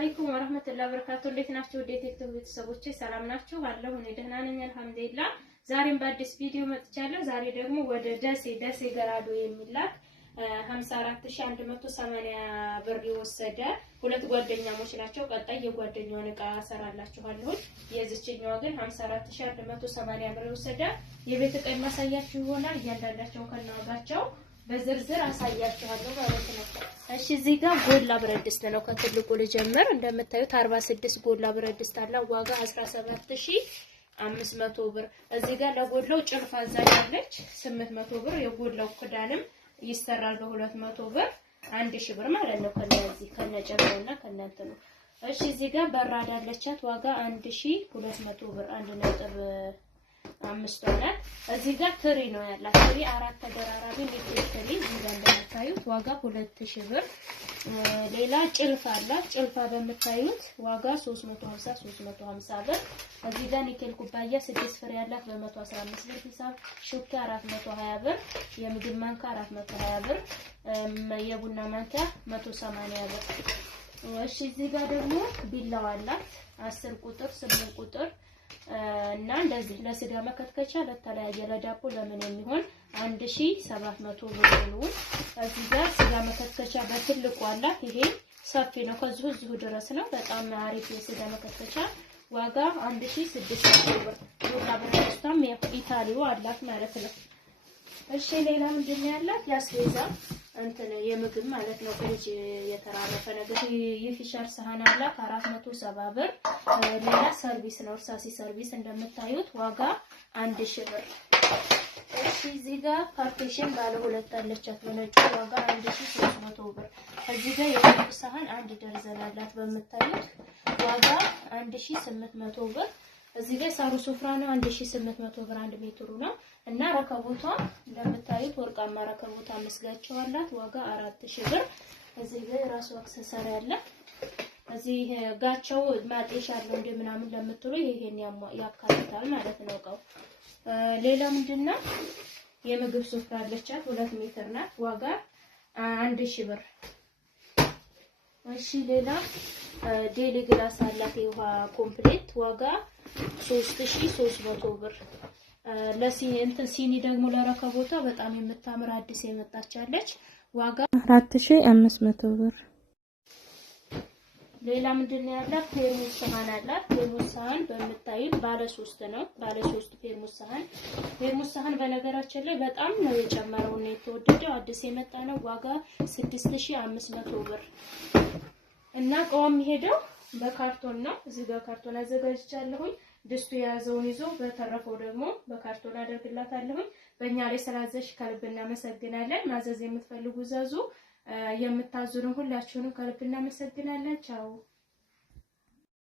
አለይኩም ወራህመቱላሂ ወበረካቱ። እንዴት ናችሁ? ወዴት የክተው ቤተሰቦቼ ሰላም ናችሁ? አለሁ እኔ ደህና ነኝ አልሐምዱሊላህ። ዛሬም በአዲስ ቪዲዮ መጥቻለሁ። ዛሬ ደግሞ ወደ ደሴ ገራዶ የሚላክ 54180 ብር የወሰደ ሁለት ጓደኛሞች ናቸው። ቀጣይ የጓደኛውን እቃ አሰራላችኋለሁ። የዚችኛዋ ግን 54180 ብር የወሰደ የቤት እቃ ማሳያችሁ ይሆናል። እያንዳንዳቸው ከነዋጋቸው በዝርዝር አሳያችኋለሁ ማለት ነው። እሺ እዚህ ጋር ጎላ ብረት ድስት ነው። ከትልቁ ልጀምር። እንደምታዩት 46 ጎላ ብረት ድስት አለ። ዋጋ 17500 ብር። እዚህ ጋር ለጎላው ጭልፋ አዛኛለች 800 ብር። የጎላው ክዳንም ይሰራል በ200 ብር 1000 ብር ማለት ነው። ከነዚህ ከነጨምሮና ከነንተኑ። እሺ እዚህ ጋር በራዳ አለቻት። ዋጋ 1200 ብር 1.5 ሆነ። እዚህ ጋር ትሪ ነው ያላት። ትሪ አራት ተደራራቢ ትሪ እንደምታዩት ዋጋ 2000 ብር። ሌላ ጭልፋ አላት። ጭልፋ በምታዩት ዋጋ 350 ብር። እዚህ ጋር ኒኬል ኩባያ 6 ፍሬ ያላት በ115 ብር ሂሳብ። ሹካ 420 ብር። የምግብ ማንካ 420 ብር። የቡና ማንኪያ 180 ብር። እሺ እዚህ ጋር ደግሞ ቢላዋ አላት 10 ቁጥር 8 ቁጥር እና እንደዚህ ለስጋ መከትከቻ ለተለያየ ለዳቦ ለምን የሚሆን 1700 ብር ነው። እዚህ ጋር ስጋ መከትከቻ በትልቁ አላት። ይሄ ሰፊ ነው። ከዚሁ ድረስ ነው። በጣም አሪፍ የስጋ መከትከቻ ዋጋ 1600 ብር። ዶላ በተስተም ኢታሊው አላት ማለት ነው። እሺ ሌላ ምንድነው ያላት? ያስቤዛ እንትን የምግብ ማለት ነው። ፍሪጅ የተራረፈ ነገር የፊሸር ሰሃን አላት 470 ብር። ሌላ ሰርቪስ ነው። እርሳሲ ሰርቪስ እንደምታዩት ዋጋ 1000 ብር። እሺ እዚህ ጋር ፓርቲሽን ባለ ሁለት አለቻት በነጭ ዋጋ 1300 ብር። እዚህ ጋር የቁርስ ሰሃን አንድ ደርዘን አላት በመታዩት ዋጋ 1800 ብር። እዚህ ጋር ሳሩ ሱፍራ ነው 1800 ብር 1 ሜትሩ ነው። እና ረከቦቷ እንደምታዩት ወርቃማ ረከቦት አመስጋቸው አላት ዋጋ 4000 ብር። እዚህ ጋር ራሱ አክሰሰሪ አለ። እዚህ ጋቸው ማጤሻ አለው እንደ ምናምን ለምትሉ ይሄን ያካትታል ማለት ነው እቃው። ሌላ ምንድነው? የምግብ ሱፍራ አለቻት 2 ሜትር ናት ዋጋ 1000 ብር። እሺ ሌላ ዴሊ ግላስ አላት የውሃ ኮምፕሌት ዋጋ 3300 ብር። ሲኒ ደግሞ ለረከቦቷ በጣም የምታምር አዲስ የመጣች አለች ዋጋ 4500 ብር። ሌላ ምንድነው ያላት? ፔርሙዝ ሰሃን አላት። ፔርሙዝ ሰሃን በምታዩት ባለ 3 ነው። ባለ 3 ፔርሙዝ ሰሃን። ፔርሙዝ ሰሃን በነገራችን ላይ በጣም ነው የጨመረው ነው የተወደደው። አዲስ የመጣ ነው ዋጋ 6500 ብር። እና እቃውም ሄደው በካርቶን ነው። እዚህ ጋር ካርቶን አዘጋጅቻለሁኝ። ድስቱ የያዘውን ይዞ በተረፈው ደግሞ በካርቶን አደርግላታለሁኝ። በእኛ ላይ ስላዘሽ ከልብ እናመሰግናለን። ማዘዝ የምትፈልጉ ዘዙ። የምታዙንን ሁላችሁንም ከልብ እናመሰግናለን። ቻው